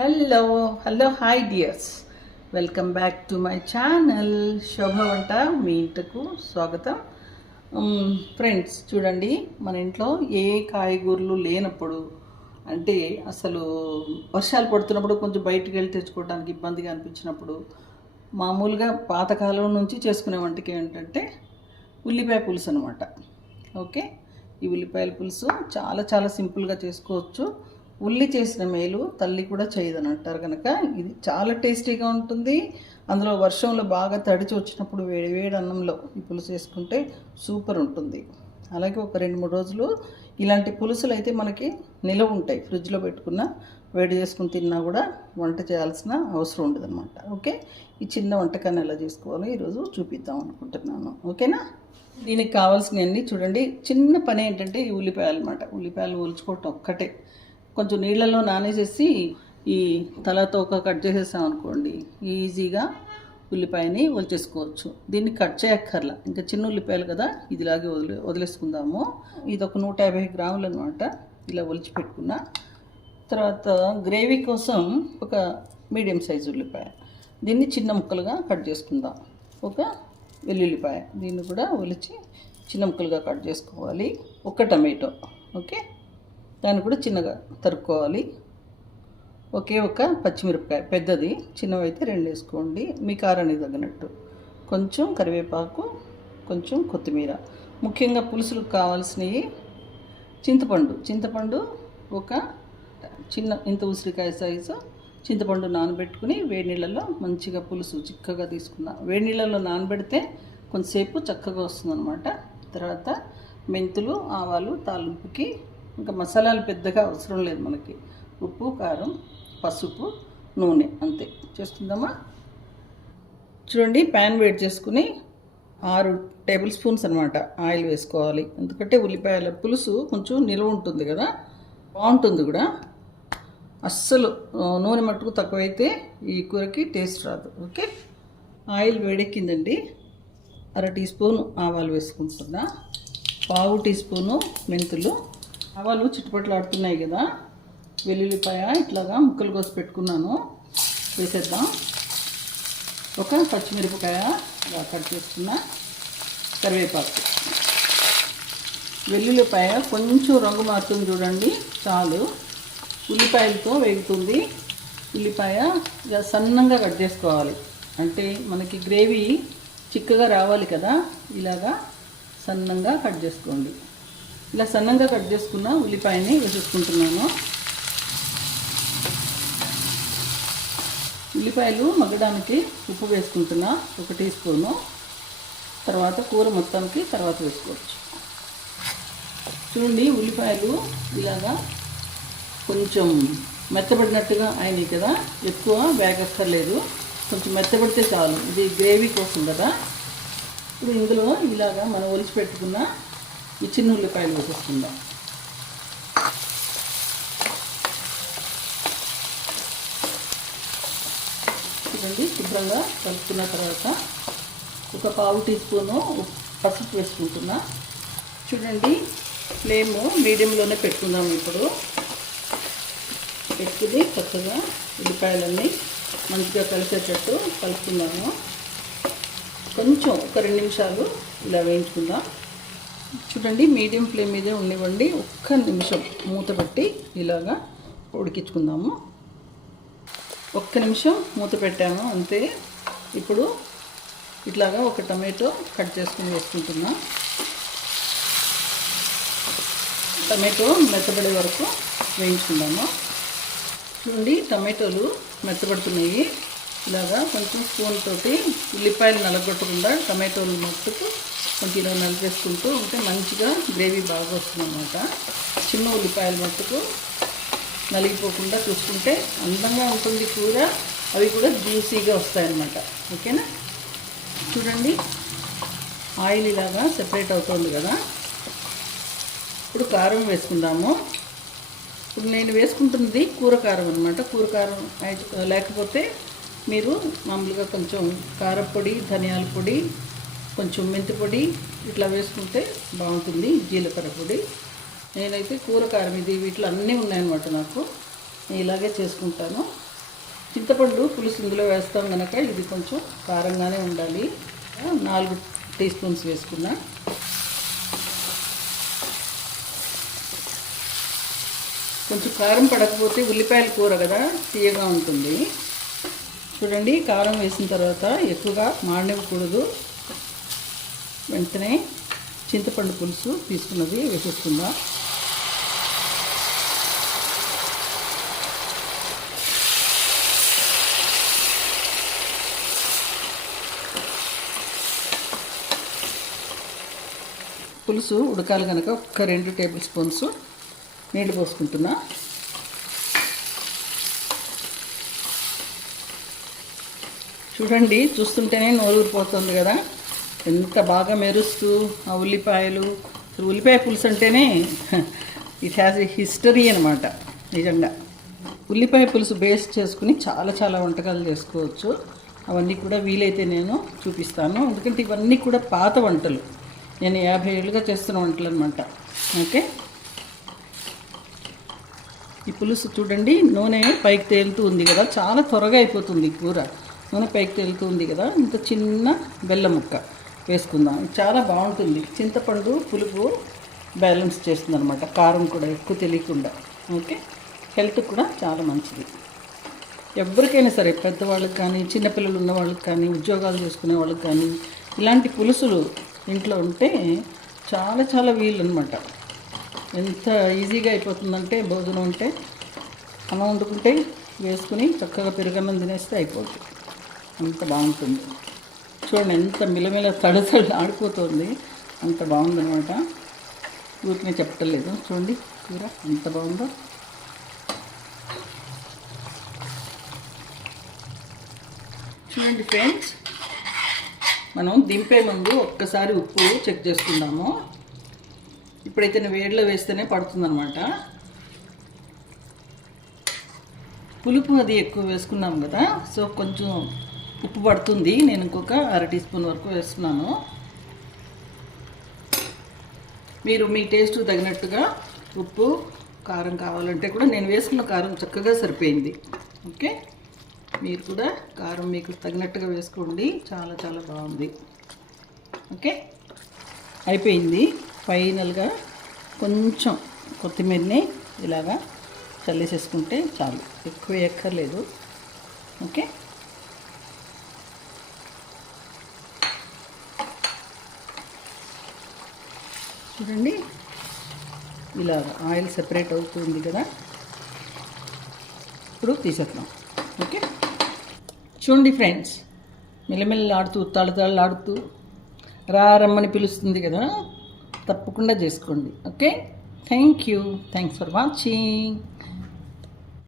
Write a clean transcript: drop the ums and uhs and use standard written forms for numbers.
Hello hi dears, welcome back to my channel Shobha వంట. మీ ఇంటకు స్వాగతం. ఫ్రెండ్స్, చూడండి, మన ఇంట్లో ఏ కాయగూరలు లేనప్పుడు, అంటే అసలు వర్షాలు పడుతున్నప్పుడు కొంచెం బయటికి వెళ్ళి తెచ్చుకోవడానికి ఇబ్బందిగా అనిపించినప్పుడు మామూలుగా పాతకాలం నుంచి చేసుకునే వంటకి ఏంటంటే ఉల్లిపాయ పులుసు అనమాట. ఓకే, ఈ ఉల్లిపాయల పులుసు చాలా చాలా సింపుల్గా చేసుకోవచ్చు. ఉల్లి చేసిన మేలు తల్లి కూడా చేయదని అంటారు కనుక ఇది చాలా టేస్టీగా ఉంటుంది. అందులో వర్షంలో బాగా తడిచి వచ్చినప్పుడు వేడి వేడి అన్నంలో ఈ పులుసు వేసుకుంటే సూపర్ ఉంటుంది. అలాగే ఒక 2-3 రోజులు ఇలాంటి పులుసులు అయితే మనకి నిలవ ఉంటాయి. ఫ్రిడ్జ్లో పెట్టుకున్న వేడి చేసుకుని తిన్నా కూడా వంట చేయాల్సిన అవసరం ఉండదన్నమాట. ఓకే, ఈ చిన్న వంటకాన్ని ఎలా చేసుకోవాలో ఈరోజు చూపిద్దాం అనుకుంటున్నాను. ఓకేనా? దీనికి కావాల్సినవన్నీ చూడండి. చిన్న పని ఏంటంటే ఈ ఉల్లిపాయలు అన్నమాట. ఉల్లిపాయలు ఒలుచుకోవటం ఒక్కటే. కొంచెం నీళ్ళల్లో నానేసేసి ఈ తలతోక కట్ చేసేసాం అనుకోండి, ఈజీగా ఉల్లిపాయని ఒలిచేసుకోవచ్చు. దీన్ని కట్ చేయక్కర్లా, ఇంకా చిన్న ఉల్లిపాయలు కదా, ఇదిలాగే వదిలేసుకుందాము. ఇది ఒక 150 గ్రాములు అనమాట. ఇలా ఒలిచి పెట్టుకున్న తర్వాత గ్రేవీ కోసం ఒక మీడియం సైజు ఉల్లిపాయ, దీన్ని చిన్న ముక్కలుగా కట్ చేసుకుందాం. ఒక వెల్లుల్లిపాయ, దీన్ని కూడా ఒలిచి చిన్న ముక్కలుగా కట్ చేసుకోవాలి. ఒక టమాటో, ఓకే, దాన్ని కూడా చిన్నగా తరుక్కోవాలి. ఒకే ఒక పచ్చిమిరపకాయ పెద్దది, చిన్నవి అయితే 2 వేసుకోండి, మీ కారానికి తగినట్టు. కొంచెం కరివేపాకు, కొంచెం కొత్తిమీర. ముఖ్యంగా పులుసులకు కావాల్సినవి చింతపండు ఒక చిన్న ఇంత ఉసిరికాయ సైజు చింతపండు నానబెట్టుకుని వేడి నీళ్ళలో మంచిగా పులుసు చిక్కగా తీసుకున్నా. వేడి నీళ్ళలో నానబెడితే కొంతసేపు చక్కగా వస్తుందన్నమాట. తర్వాత మెంతులు, ఆవాలు తాలింపుకి. ఇంకా మసాలాలు పెద్దగా అవసరం లేదు మనకి. ఉప్పు, కారం, పసుపు, నూనె, అంతే. చేస్తుందామా? చూడండి, ప్యాన్ వేడి చేసుకుని 6 టేబుల్ స్పూన్స్ అనమాట ఆయిల్ వేసుకోవాలి. ఎందుకంటే ఉల్లిపాయల పులుసు కొంచెం నిలువ ఉంటుంది కదా, బాగుంటుంది కూడా. అస్సలు నూనె మట్టుకు తక్కువైతే ఈ కూరకి టేస్ట్ రాదు. ఓకే, ఆయిల్ వేడెక్కిందండి. 1/2 టీ స్పూన్ ఆవాలు వేసుకుంటున్నా, 1/2 టీ స్పూను మెంతులు. ఆవాలు చిట్టుపట్లాడుతున్నాయి కదా, వెల్లుల్లిపాయ ఇట్లాగా ముక్కలు కోసి పెట్టుకున్నాను, వేసేద్దాం. ఒక పచ్చిమిరపకాయ ఇలా కట్ చేసుకున్న, కరివేపాకు. వెల్లుల్లిపాయ కొంచెం రంగు మారుతుంది చూడండి, చాలు. ఉల్లిపాయలతో వేగుతుంది. ఉల్లిపాయ ఇలా సన్నంగా కట్ చేసుకోవాలి, అంటే మనకి గ్రేవీ చిక్కగా రావాలి కదా. ఇలాగా సన్నంగా కట్ చేసుకోండి. ఇలా సన్నంగా కట్ చేసుకున్న ఉల్లిపాయని వేసేసుకుంటున్నాను. ఉల్లిపాయలు మగ్గడానికి ఉప్పు వేసుకుంటున్నా, 1 టీ స్పూను. తర్వాత కూర మొత్తానికి తర్వాత వేసుకోవచ్చు. చూడండి, ఉల్లిపాయలు ఇలాగా కొంచెం మెత్తబడినట్టుగా అయినాయి కదా, ఎక్కువ వేగక్కర్లేదు, కొంచెం మెత్తబడితే చాలు. ఇది గ్రేవీ కోసం కదా. ఇప్పుడు ఇందులో ఇలాగా మనం ఒలిచి పెట్టుకున్న ఈ చిన్న ఉల్లిపాయలు వేసేసుకుందాం. చూడండి, శుభ్రంగా కలుపుకున్న తర్వాత ఒక 1/2 టీ స్పూను పసుపు వేసుకుంటున్నా. చూడండి, ఫ్లేమ్ మీడియంలోనే పెట్టుకుందాం. ఇప్పుడు పెట్టుకుని చక్కగా ఉల్లిపాయలన్నీ మంచిగా కలిసేటట్టు కలుపుకుందాము. కొంచెం ఒక 2 నిమిషాలు ఇలా వేయించుకుందాం. చూడండి, మీడియం ఫ్లేమ్ మీదే ఉండివ్వండి. 1 నిమిషం మూత పెట్టి ఇలాగా ఉడికించుకుందాము. 1 నిమిషం మూత పెట్టాము, అంతే. ఇప్పుడు ఇట్లాగా ఒక టమాటో కట్ చేసుకుని వేసుకుంటున్నా. టమాటో మెత్తబడే వరకు వేయించుకుందాము. చూడండి, టమాటోలు మెత్తబడుతున్నాయి. ఇలాగా కొంచెం స్పూన్ తోటి ఉల్లిపాయలు నలగొట్టకుండా టమాటోలు మట్టుకు కొంచెం ఇలా నలిపేసుకుంటూ ఉంటే మంచిగా గ్రేవీ బాగా వస్తుంది అన్నమాట. చిన్న ఉల్లిపాయలు మట్టుకు నలిగిపోకుండా చూసుకుంటే అందంగా ఉంటుంది కూర, అవి కూడా జ్యూసీగా వస్తాయన్నమాట. ఓకేనా? చూడండి, ఆయిల్ ఇలాగా సెపరేట్ అవుతుంది కదా. ఇప్పుడు కారం వేసుకుందాము. ఇప్పుడు నేను వేసుకుంటున్నది కూర కారం అనమాట. కూర కారం లేకపోతే మీరు మామూలుగా కొంచెం కారపొడి, ధనియాల పొడి, కొంచెం మెంతి పొడి ఇట్లా వేసుకుంటే బాగుంటుంది. జీలకర్ర పొడి, నేనైతే కూర కారం, ఇది వీటిలో అన్నీ ఉన్నాయన్నమాట నాకు. నేను ఇలాగే చేసుకుంటాను. చింతపండు పులుసు ఇందులో వేస్తాం కనుక ఇది కొంచెం కారంగానే ఉండాలి. 4 టీ స్పూన్స్ వేసుకున్నా. కొంచెం కారం పడకపోతే ఉల్లిపాయల కూర కదా తీయగా ఉంటుంది. చూడండి, కారం వేసిన తర్వాత ఎక్కువగా మాడనివ్వకూడదు. వెంటనే చింతపండు పులుసు తీసుకున్నది వేసేసుకుందాం. పులుసు ఉడకాలి కనుక ఒక 2 టేబుల్ స్పూన్స్ నీళ్ళు పోసుకుంటున్నా. చూడండి, చూస్తుంటేనే నోరూరిపోతుంది కదా, ఎంత బాగా మెరుస్తూ ఆ ఉల్లిపాయలు. ఉల్లిపాయ పులుసు అంటేనే ఇట్ హ్యాస్ ఎ హిస్టరీ అనమాట. నిజంగా ఉల్లిపాయ పులుసు బేస్ చేసుకుని చాలా చాలా వంటకాలు చేసుకోవచ్చు. అవన్నీ కూడా వీలైతే నేను చూపిస్తాను, ఎందుకంటే ఇవన్నీ కూడా పాత వంటలు. నేను 50 ఏళ్ళుగా చేస్తున్న వంటలు అనమాట. ఓకే, ఈ పులుసు చూడండి, నూనె పైకి తేలుతూ ఉంది కదా, చాలా త్వరగా అయిపోతుంది కూర. నూనె పైకి తేలుతూ ఉంది కదా, ఇంత చిన్న బెల్లం ముక్క వేసుకుందాం. చాలా బాగుంటుంది. చింతపండు పులుపు బ్యాలెన్స్ చేస్తుంది అనమాట, కారం కూడా ఎక్కువ తెలియకుండా. ఓకే, హెల్త్ కూడా చాలా మంచిది. ఎవరికైనా సరే, పెద్దవాళ్ళకి కానీ, చిన్నపిల్లలు ఉన్న వాళ్ళకి కానీ, ఉద్యోగాలు చేసుకునే వాళ్ళకి కానీ, ఇలాంటి పులుసులు ఇంట్లో ఉంటే చాలా చాలా వీలు అనమాట. ఎంత ఈజీగా అయిపోతుందంటే, భోజనం అంటే అన్నం వండుకుంటే వేసుకుని చక్కగా పెరుగన్నం తినేస్తే అయిపోతుంది. అంత బాగుంటుంది. చూడండి, ఎంత మిలమిల తడతడి ఆడిపోతుంది, అంత బాగుందనమాట. ఊరికే చెప్పటం లేదు. చూడండి కూర ఎంత బాగుందో. చూడండి ఫ్రెండ్స్, మనం దింపే ముందు ఒక్కసారి ఉప్పు చెక్ చేసుకుందాము. ఇప్పుడైతే వేడిలో వేస్తేనే పడుతుందన్నమాట. పులుపు అది ఎక్కువ వేసుకున్నాం కదా, సో కొంచెం ఉప్పు పడుతుంది. నేను ఇంకొక 1/2 టీ స్పూన్ వరకు వేస్తున్నాను. మీరు మీ టేస్ట్ తగినట్టుగా ఉప్పు కారం కావాలంటే కూడా, నేను వేసుకున్న కారం చక్కగా సరిపోయింది. ఓకే, మీరు కూడా కారం మీకు తగినట్టుగా వేసుకోండి. చాలా చాలా బాగుంది. ఓకే, అయిపోయింది. ఫైనల్గా కొంచెం కొత్తిమీరని ఇలాగా చల్లేసేసుకుంటే చాలు, ఎక్కువ ఎక్కర్లేదు. ఓకే, చూడండి, ఇలా ఆయిల్ సెపరేట్ అవుతుంది కదా, ఇప్పుడు తీసేద్దాం. ఓకే, చూడండి ఫ్రెండ్స్, మెల్లమెల్లాడుతూ తళతళలాడుతూ రమ్మని పిలుస్తుంది కదా, తప్పకుండా చేసుకోండి. Okay, thanks for watching.